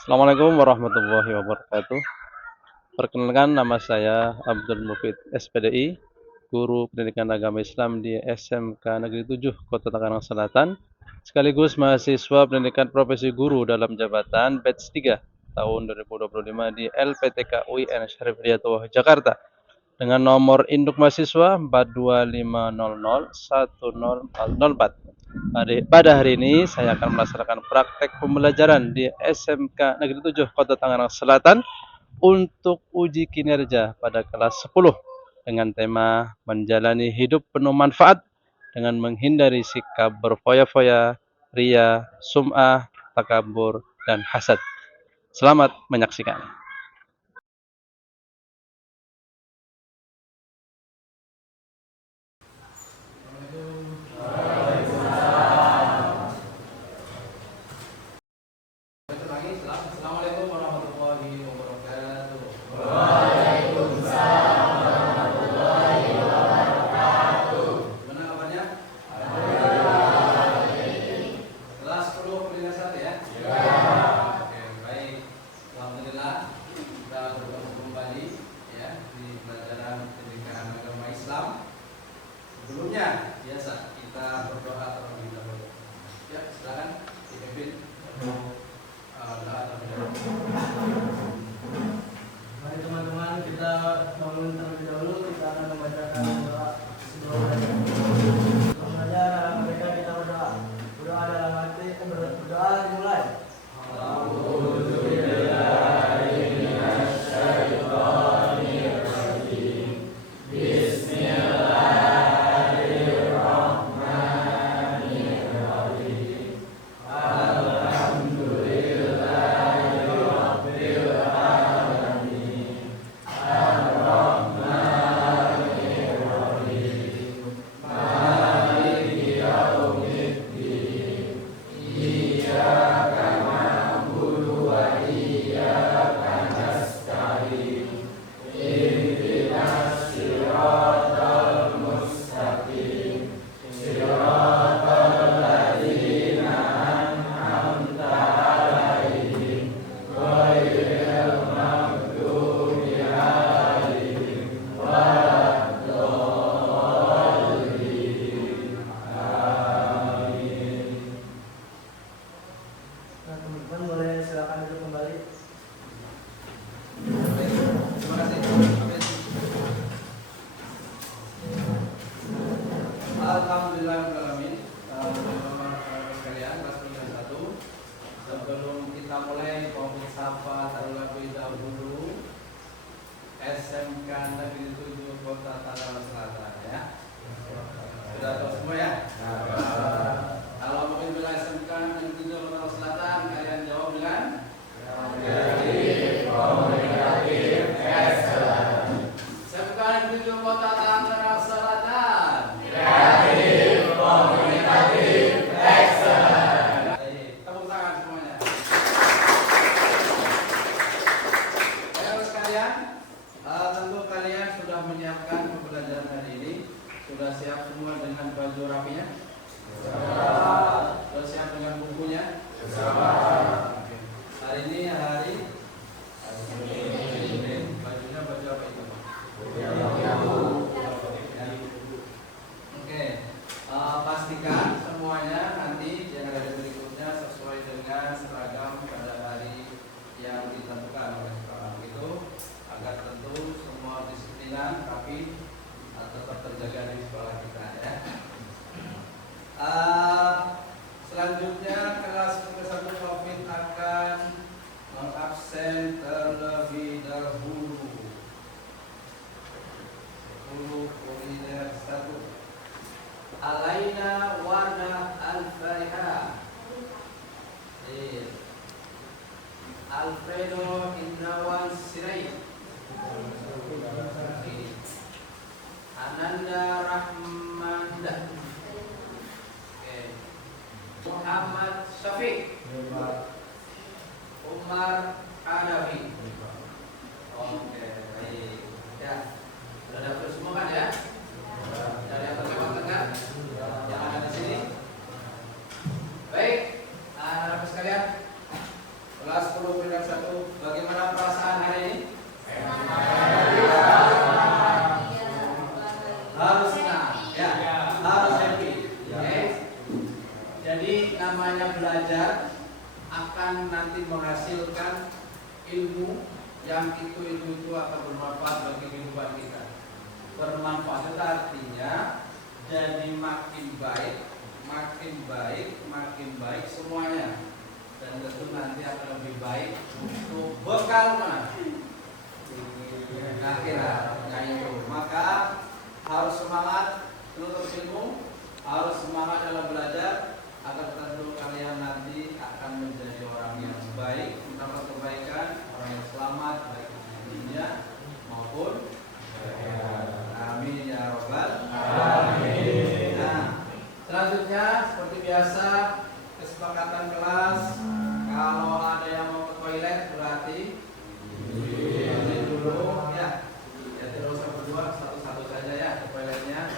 Assalamualaikum warahmatullahi wabarakatuh. Perkenalkan nama saya Abdul Mufid SPDI, Guru Pendidikan Agama Islam di SMK Negeri 7 Kota Tangerang Selatan, sekaligus mahasiswa Pendidikan Profesi Guru dalam jabatan batch 3 tahun 2025 di LPTK UIN Syarif Hidayatullah Jakarta dengan nomor induk mahasiswa 425001004. Pada hari ini saya akan melaksanakan praktek pembelajaran di SMK Negeri 7 Kota Tangerang Selatan untuk uji kinerja pada kelas 10 dengan tema menjalani hidup penuh manfaat dengan menghindari sikap berfoya-foya, ria, sum'ah, takabur, dan hasad. Selamat menyaksikan. Assalamualaikum warahmatullahi wabarakatuh. Gimana kabarnya? Kelas 10 pendidikan 1 ya? Oke, baik. Alhamdulillah kita bertemu kembali ya di pelajaran pendidikan agama Islam. Sebelumnya biasa kita berdoa terlebih dahulu. Ya, silakan dipimpin doa terlebih dahulu. Mari teman-teman kita bangun terlebih dahulu, kita akan membacakan doa sebelumnya. Sebenarnya dalam mereka kita berdoa. Berdoa dalam hati, berdoa dimulai. Nah, teman-teman boleh silakan duduk kembali. Terima kasih. Alhamdulillahirobbilalamin. Teman-teman sekalian, kelas pendidikan 1. Sebelum kita mulai, mohon sapa terlebih dahulu SMK Negeri 7 Kota Tangerang Selatan ya. Sudah tahu semua ya? Kalau mungkin bila SMK Negeri 7 Kota Tangerang Selatan, kalian jawab dengan SMK Negeri 7 Kota Tangerang Selatan. Baik, tepuk tangan semuanya. Baik sekalian, tentu kalian sudah menyiapkan pembelajaran hari ini. Sudah siap semua dengan baju rapinya? Sudah siap dengan bukunya? Oke. Hari ini hari Senin. Bajunya baju apa itu? Oke. Pastikan semuanya nanti yang ada berikutnya sesuai dengan seragam pada hari yang ditentukan oleh sekolah itu, agar tentu semua disiplinan tapi tetap terjaga di sekolah kita ya. Selanjutnya kelas 1 Covid akan mengabsen terlebih dahulu. Kuliner 1. Alaina warna al-Fariha. Alfredo Indrawan Sirait. Ananda Rahmanda. Muhammad Syafiq. Umar Adawi. Oke, baik. Ya, sudah dapat semua kan ya? Dari atas lewat tengah yang ada di sini. Baik, anak-anak sekalian, kelas 10 namanya belajar akan nanti menghasilkan ilmu yang itu akan bermanfaat bagi kehidupan kita. Bermanfaat itu artinya jadi makin baik semuanya, dan tentu nanti akan lebih baik untuk bekal mana akhiratnya itu. Maka harus semangat menuntut ilmu, harus semangat dalam belajar, agar tentu kalian nanti akan menjadi orang yang baik, mendapat kebaikan, orang yang selamat baik di dunia maupun akhirat. Amin ya robbal alamin. Nah, selanjutnya seperti biasa kesepakatan kelas, kalau ada yang mau ke toilet berarti dulu ya. Ya tidak usah berdua, satu-satu saja ya ke toiletnya,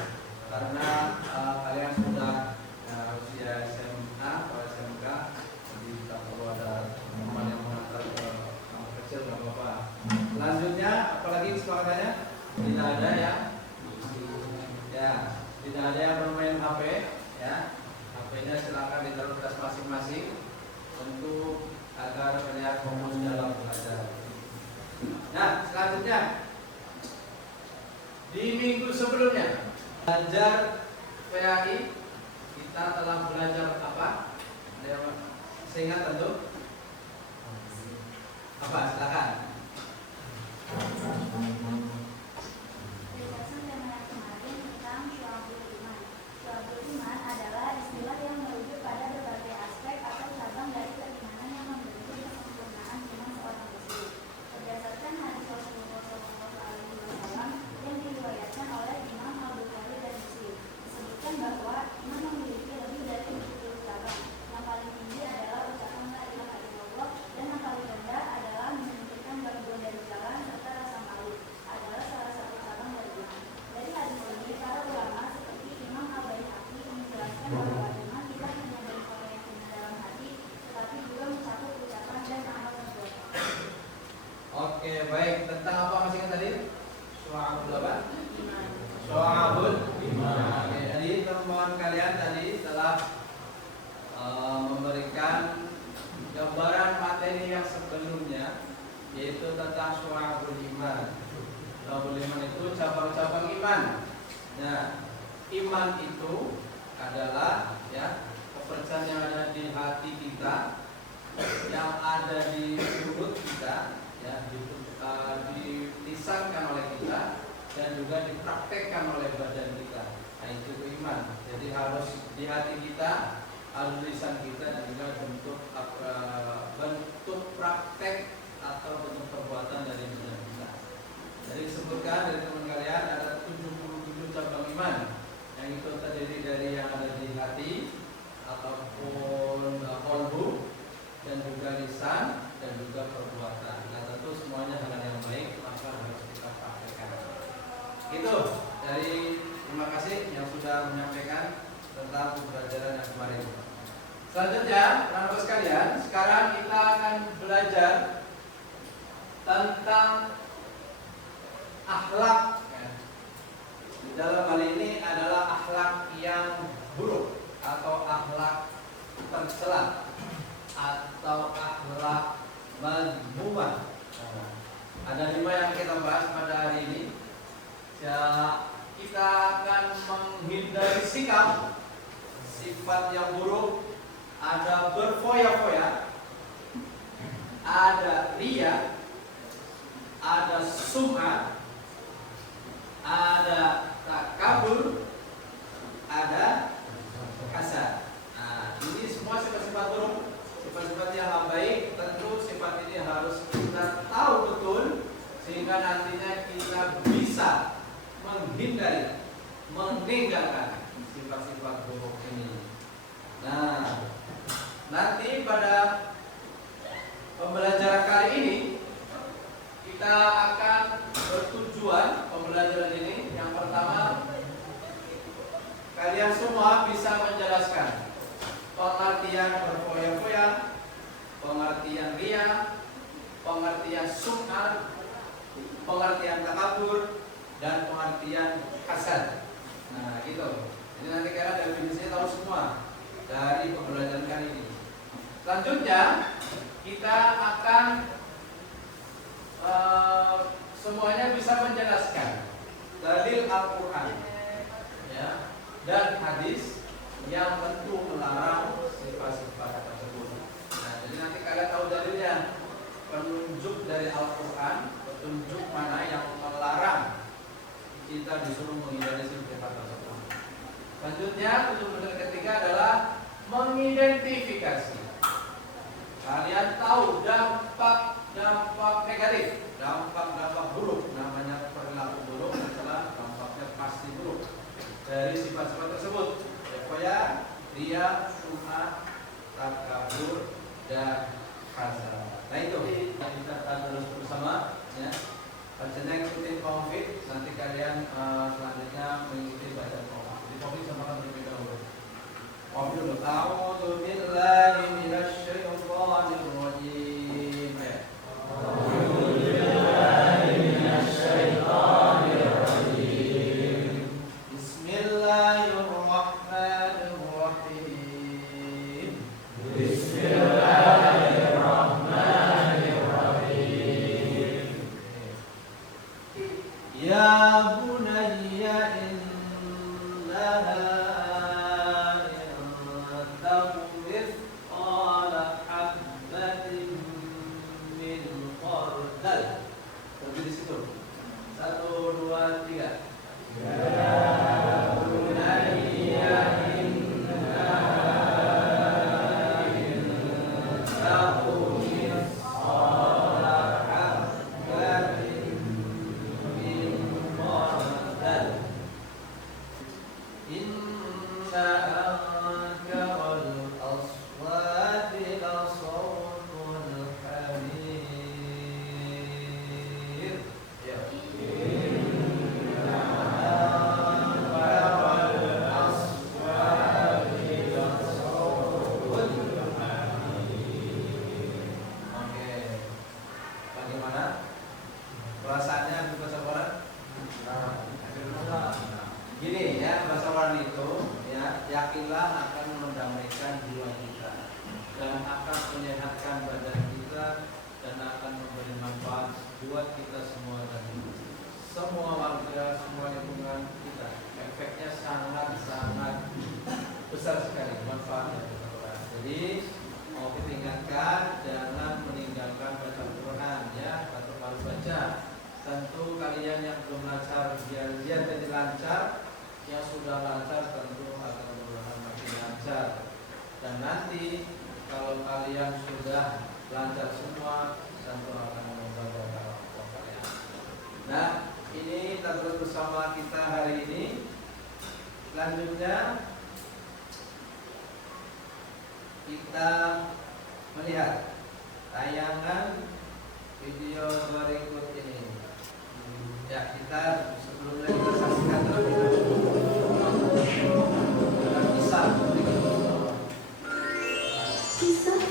karena kalian sudah usia SMA atau SMK, jadi tidak perlu ada teman yang mengantar ke kamar kecil, nggak apa-apa. Selanjutnya apalagi kesepakatannya? Tidak ada ya, tidak ada yang bermain HP ya. HP-nya silakan ditaruh tas masing-masing untuk agar kalian fokus dalam belajar. Nah, selanjutnya di minggu sebelumnya belajar PAI kita telah belajar apa? Ada yang masih ingat tentu? Apa? Silakan. Berdasarkan tema kemarin tentang syu'abul iman. Syu'abul iman adalah istilah yang merujuk pada berbagai aspek atau cabang dari keimanan yang membentuk kesempurnaan iman seorang muslim. Berdasarkan hadis Rasulullah SAW yang diriwayatkan oleh Imam Al-Bukhari dan Muslim, disebutkan bahwa iman memiliki lebih dari 70 cabang. Yang paling tinggi adalah ucapan la ilaha illallah, dan yang paling rendah adalah menyingkirkan gangguan dari jalan serta rasa malu, adalah salah satu cabang dari iman. Dari hadis ini, para ulama seperti Imam Al-Baihaqi menjelaskan bahwa iman tidak hanya dari keyakinan dalam hati, tetapi juga mencakup ucapan dan amal perbuatan. Oke, baik. Tentang apa masih ingat tadi? Syu'abul apa? Syu'abul iman. Oke, jadi teman kalian tadi telah memberikan gambaran materi yang sebelumnya, yaitu tentang syu'abul iman. Syu'abul iman itu cabang-cabang iman. Nah, iman itu adalah ya kepercayaan yang ada di hati kita, yang ada di mulut kita, ya dilisankan oleh kita, dan juga dipraktekkan oleh badan kita. Nah, itu iman. Jadi harus di hati kita, harus di lisan kita, dan juga bentuk praktek atau bentuk perbuatan dari badan kita. Jadi disebutkan dari teman kalian ada 77 cabang iman, yang itu terdiri dari yang ada di hati ataupun qalbu, dan juga lisan, dan juga perbuatan. Nah, tentu semuanya hal yang baik, maka harus kita praktekkan. Itu dari terima kasih yang sudah menyampaikan tentang pembelajaran yang kemarin. Selanjutnya, teman-teman sekalian, sekarang kita akan belajar tentang akhlak. Di dalam hal ini adalah akhlak yang buruk atau akhlak tercela atau akhlak mazmumah. Ada 5 yang kita bahas pada hari ini. Ya, kita akan menghindari sifat yang buruk. Ada berfoya-foya, ada riya, ada sum'ah, ada takabur, ada hasad. Nah, ini semua sifat-sifat buruk, sifat-sifat yang baik. Tentu sifat ini harus kita tahu betul, sehingga nantinya kita bisa menghindari, meninggalkan sifat-sifat buruk ini. Nah, nanti pada pembelajaran kali ini kita akan bertujuan pembelajaran ini. Yang pertama, kalian semua bisa menjelaskan pengertian berfoya-foya, pengertian riya, pengertian sum'ah, pengertian takabur, dan pengertian hasad. Nah, gitu. Jadi nanti kalian definisinya tahu semua dari pembelajaran kali Selanjutnya kita akan semuanya bisa menjelaskan dalil Al-Quran ya, dan hadis yang tentu melarang sifat-sifat tersebut. Nah, jadi nanti kalian tahu dalilnya, penunjuk dari Al-Quran, petunjuk mana yang melarang kita disuruh menghindari sifat tersebut. Selanjutnya, tujuan ketiga adalah mengidentifikasi. Kalian tahu dampak negatif, dampak buruk, namanya perilaku buruk adalah dampaknya pasti buruk dari sifat-sifat tersebut. Ya, ria, sum'ah, takabur, dan hasad. Nah itu yang kita akan terus bersama ya. Bacanya ikutin Covid, nanti kalian selanjutnya mengikuti bacaan Covid. Di Covid sama kan terlebih dahulu. Covid dulu. A'udzu billahi minasy syaithanir rajim. A'udzu billahi minasy syaithanir rajim. Bismillahirrahmanirrahim. Bismillahirrahmanirrahim. Ya bunayya innaha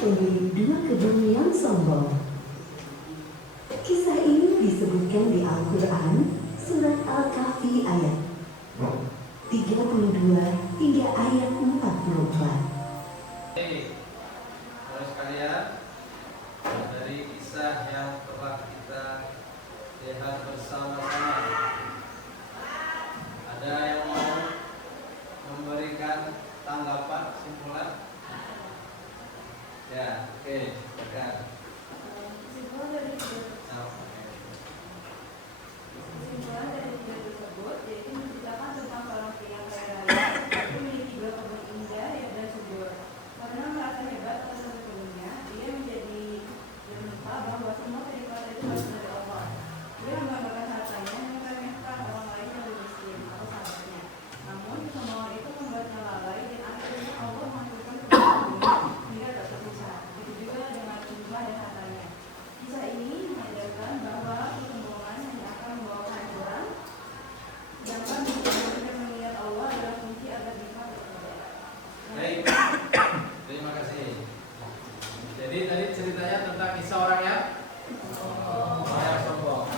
Pemilik dua kebun yang sombong. Kisah ini disebutkan di Al-Quran, surat Al-Kahfi ayat 32 hingga ayat 44. Terus sekalian, dari kisah yang telah kita lihat bersama-sama, ada yang mau memberikan tanggapan, simpulan? Ya, oke, silakan. Kesimpulan dari video tersebut, yaitu menceritakan tentang seorang pria kaya raya yang memiliki dua kebun indah dan subur. Karena merasa hebat atas kebunnya, dia menjadi lupa bahwa semua kenikmatan itu berasal dari Allah. Dia membanggakan hartanya dan meremehkan orang lain yang lebih miskin atau sahabatnya. Namun kesombongan itu membuatnya lalai dan akhirnya Allah menghancurkan kebunnya hingga tak tersisa. Begitu juga dengan jumlah dan hartanya. Kisah ini mengajarkan bahwa kesombongan hanya akan membawa kehancuran. Jangan dan mengingat Allah adalah kunci agar bisa berkembang. Baik, terima kasih. Jadi tadi ceritanya tentang kisah orang yang sombong.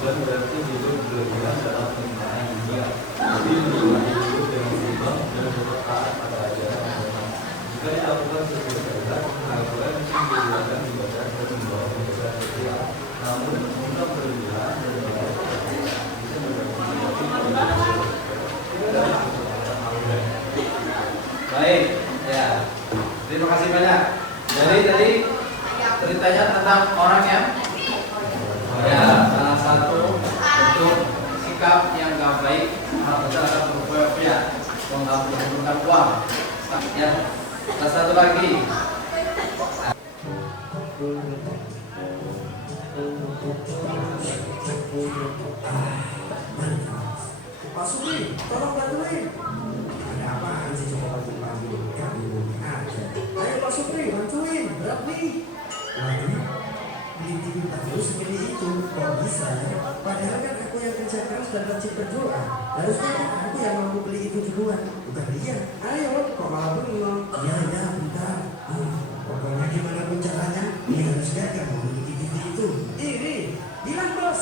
Bukan berarti hidup berlebihan dalam penerimaan dunia, tapi menjalani hidup dengan seimbang dan tetap taat pada ajaran agama. Jika dilakukan sesuai syariat, Al-Quran disediakan dibaca dan membawa kebesaran sosial. Namun, jika berlebihan dan membawa bisa Baik, ya. Terima kasih banyak. Jadi tadi ceritanya tentang orang yang ya salah satu bentuk sikap yang gak baik adalah berfoya-foya, menggabungkan uang. Ya, salah satu lagi. Pak Supri, tolong bantuin. Ada apaan sih coba bantu-bantu? Kamu aja. Ayo Pak Supri, bantuin. Berat nih. Waduh, bikin terus seperti itu. Kok bisa? Padahal kan aku yang kerja keras dan rajin berdoa. Harusnya kan aku yang mampu beli itu duluan. Bukan dia. Ayo, kok malah bengong? Iya, bentar. Pokoknya gimana pun caranya, dia harus gagal memiliki TV itu. Ini, bilang bos.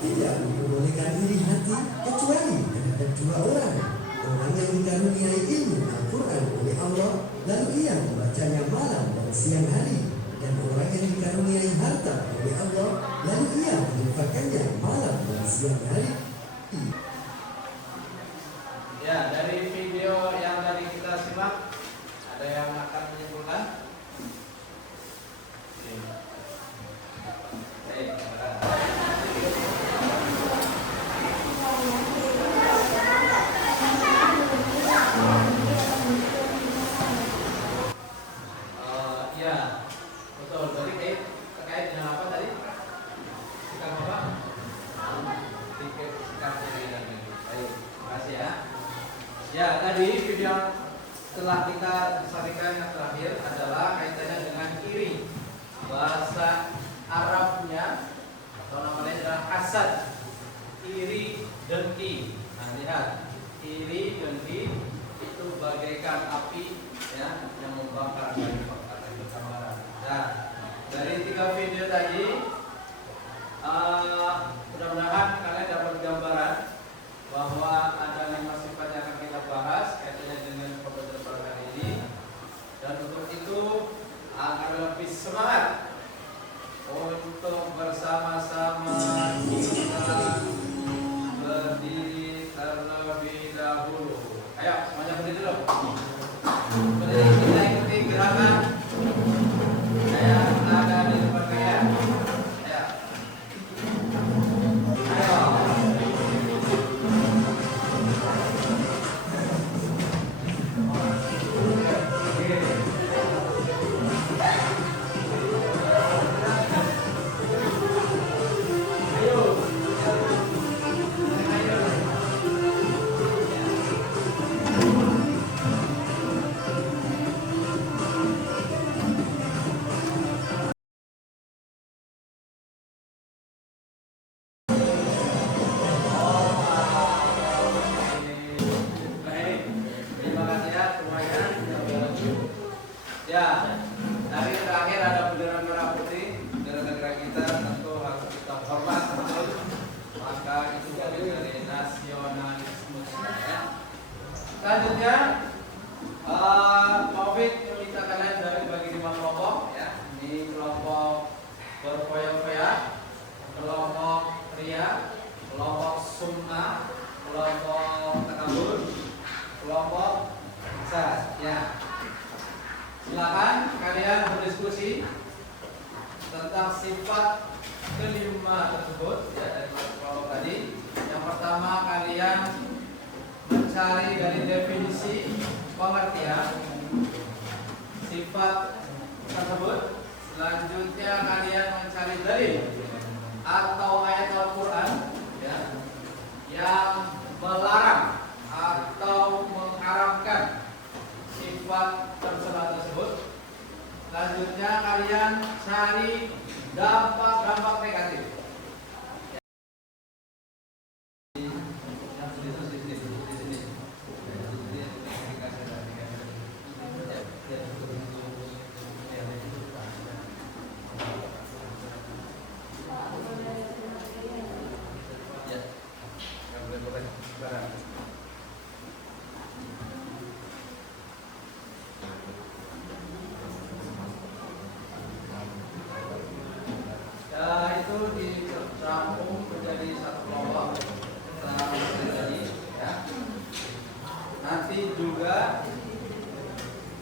Tidak membolehkan iri hati kecuali terhadap dua orang. Orang yang dikaruniai ilmu Al-Quran oleh Allah, lalu ia membacanya malam dan siang hari. Dan orang yang dikaruniai harta oleh Allah, lalu ia menginfakkannya malam dan siang hari. Ya, dari video yang tadi kita simak, ada yang akan menyimpulkan? Baik, ya, betul. Jadi terkait dengan apa tadi? Sikap apa? Sikap diri lagi. Baik, terima kasih ya. Ya, tadi video yang telah kita sampaikan yang terakhir adalah kaitannya dengan iri. Bahasa Arabnya atau namanya adalah hasad. Iri, dengki. Nah, lihat, iri, dengki itu bagaikan api ya yang membakar kayu bakar. Nah, dari 3 video tadi, mudah-mudahan kalian dapat gambaran bahwa ada 5 sifat yang akan kita bahas kaitannya dengan pembelajaran pada kali ini. Dan untuk itu agar lebih semangat untuk bersama-sama kita berdiri terlebih dahulu. Ayo, semuanya berdiri dulu. Berdiri, kita ikuti gerakan. Saya ada di depan kalian. Ya. Ayo. Baik, terima kasih ya semuanya. Ya, dari terakhir ada bendera merah putih, bendera negara kita tentu harus kita hormat betul. Maka itu bagian dari nasionalisme ya. Selanjutnya, COVID meminta kalian dari bagi 5 kelompok ya. Ini kelompok berfoya-foya, kelompok pria, kelompok sunnah, kelompok takabur, kelompok sas ya. Silakan kalian berdiskusi tentang sifat kelima tersebut ya dari kelompok tadi. Yang pertama kalian mencari dari definisi pengertian sifat tersebut. Selanjutnya kalian mencari dalil atau ayat Al-Quran ya, yang melarang atau mengharamkan sifat tercela tersebut. Selanjutnya kalian cari dampak-dampak negatif. rampung menjadi satu kelompok tadi ya. Nanti juga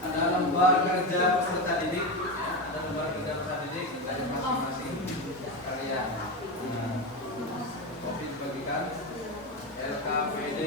ada lembar kerja peserta didik ya, ada lembar kerja peserta didik dari masing-masing kalian. Nah, kopi dibagikan LKPD.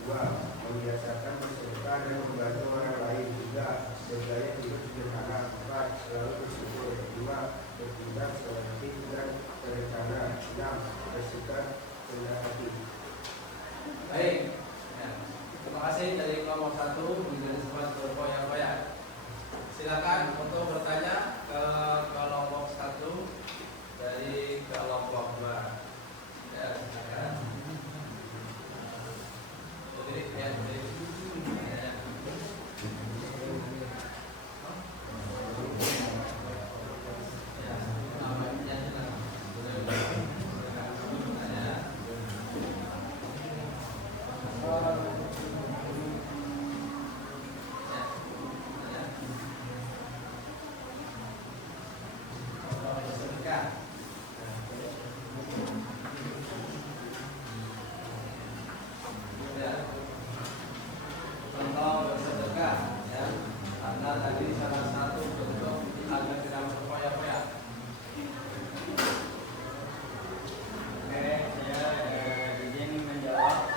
Dua, membiasakan bersedekah dan membantu orang lain. Tiga, Bergaya hidup sederhana. 4. Selalu bersyukur. 5. Bertindak selektif dan berencana. 6. Bersikap rendah hati. Baik. Ya. Terima kasih dari kelompok 1 menjadi sempat berpoya-poya. Silakan untuk bertanya ke kelompok 1 dari kelompok 2. Ya, silakan. Berdiri, ya, berdiri. Ya. Ya, namanya silakan. Ya. Contoh bersedekah, ya, karena tadi salah satu bentuk agar tidak berpoya-poya. Oke, saya izin menjawab.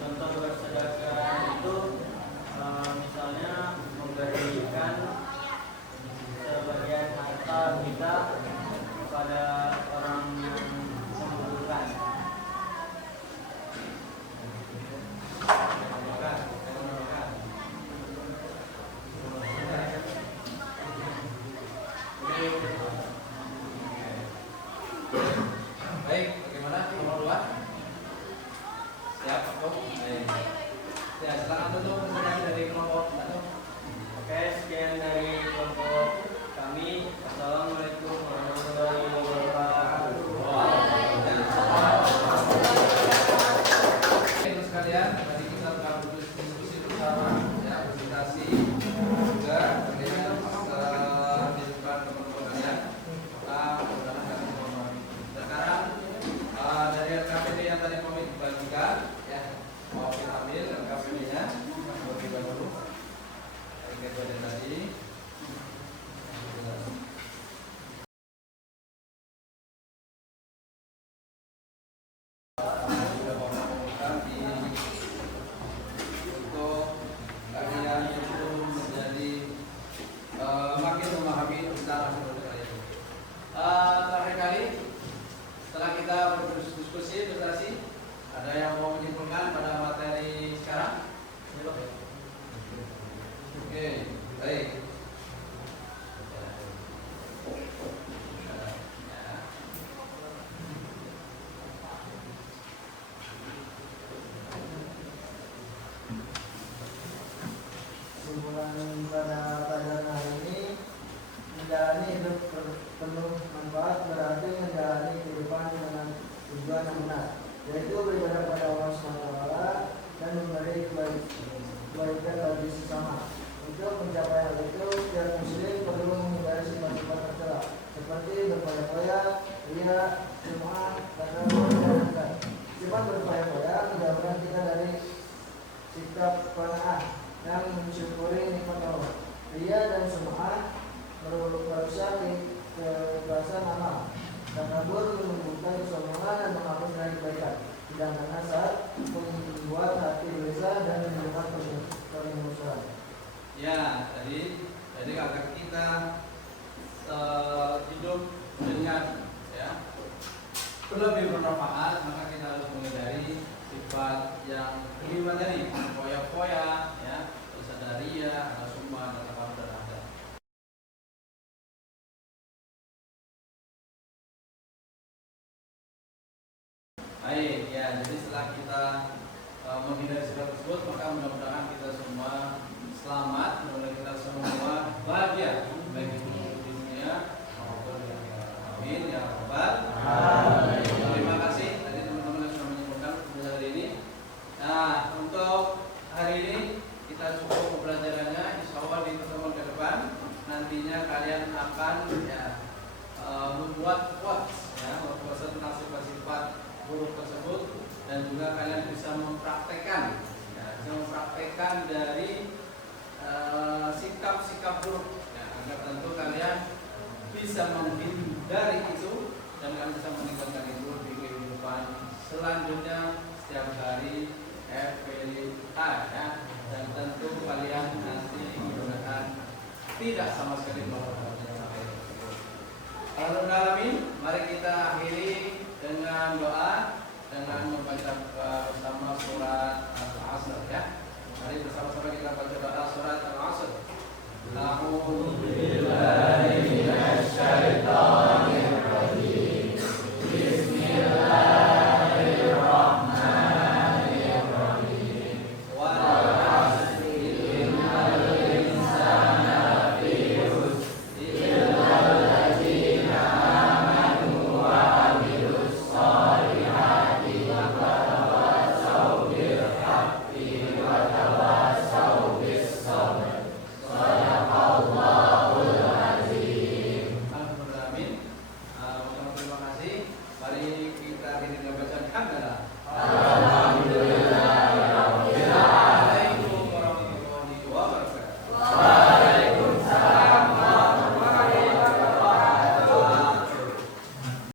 Contoh bersedekah itu misalnya memberikan sebagian harta kita kepada orang yang membutuhkan. Baik, bagaimana nomor 2? Siap, Pak. Baik. Ya, silakan tutup presentasi dari kelompok 1. Oke, sekian dari kelompok kami. Assalamualaikum warahmatullahi wabarakatuh. Baik, sekalian, tadi kita telah berdiskusi bersama, ya, presentasi juga bagaimana kehidupan teman-teman kalian. Mudah-mudahan kalian memahami. Sekarang dari LKPD yang tadi kami bagikan, ya, mau kita ambil LKPD-nya, bagikan dulu. Kejadian tadi. Untuk kalian itu menjadi makin memahami tentang hasil kalian. Terakhir kali setelah kita berdiskusi, presentasi, ada yang mau menyimpulkan pada materi sekarang? Oke, baik. Kesimpulan pada pelajaran hari ini, menjalani hidup penuh manfaat berarti menjalani kehidupan dengan tujuan yang benar, yaitu beribadah kepada Allah SWT dan memberi kebaikan bagi sesama. Untuk mencapai hal itu, setiap muslim perlu menghindari sifat-sifat tercela seperti berpoya-poya, ria, sum'ah, takabur, dan angkat. Sifat berpoya-poya menjauhkan kita dari sikap qanaah yang mensyukuri nikmat Allah. Ria dan sum'ah merusak keikhlasan amal. Takabur menumbuhkan kesombongan dan menghapus nilai kebaikan. Sedangkan hasad membuat hati gelisah dan menyebabkan permusuhan. Ya, jadi agar kita hidup dengan, ya, lebih bermanfaat, maka kita harus menghindari sifat yang kelima tadi, poya-poya, ya, terus ada ria, ada sum'ah, ada takabur, dan ada. Baik, ya, jadi setelah kita menghindari sifat tersebut, maka mudah-mudahan kita semua selamat, mudah-mudahan kita semua bahagia, baik itu di dunia maupun di akhirat. Amin ya rabbal alamin. Terima kasih tadi teman-teman yang sudah menyimpulkan pembelajaran hari ini. Nah, untuk hari ini kita cukup pembelajarannya. Insya Allah di pertemuan ke depan nantinya kalian akan, ya, membuat quotes, ya, membuat tentang sifat-sifat buruk tersebut, dan juga kalian bisa mempraktekkan, ya, bisa mempraktekkan dari sikap-sikap buruk, ya, agar tentu kalian bisa menghindari itu dan kalian bisa meninggalkan itu di kehidupan selanjutnya setiap hari FPH, ya. dan tentu kalian nanti mudah-mudahan tidak sama sekali melakukan air tersebut. Alhamdulillah alamin, mari kita akhiri dengan doa dengan membaca bersama surah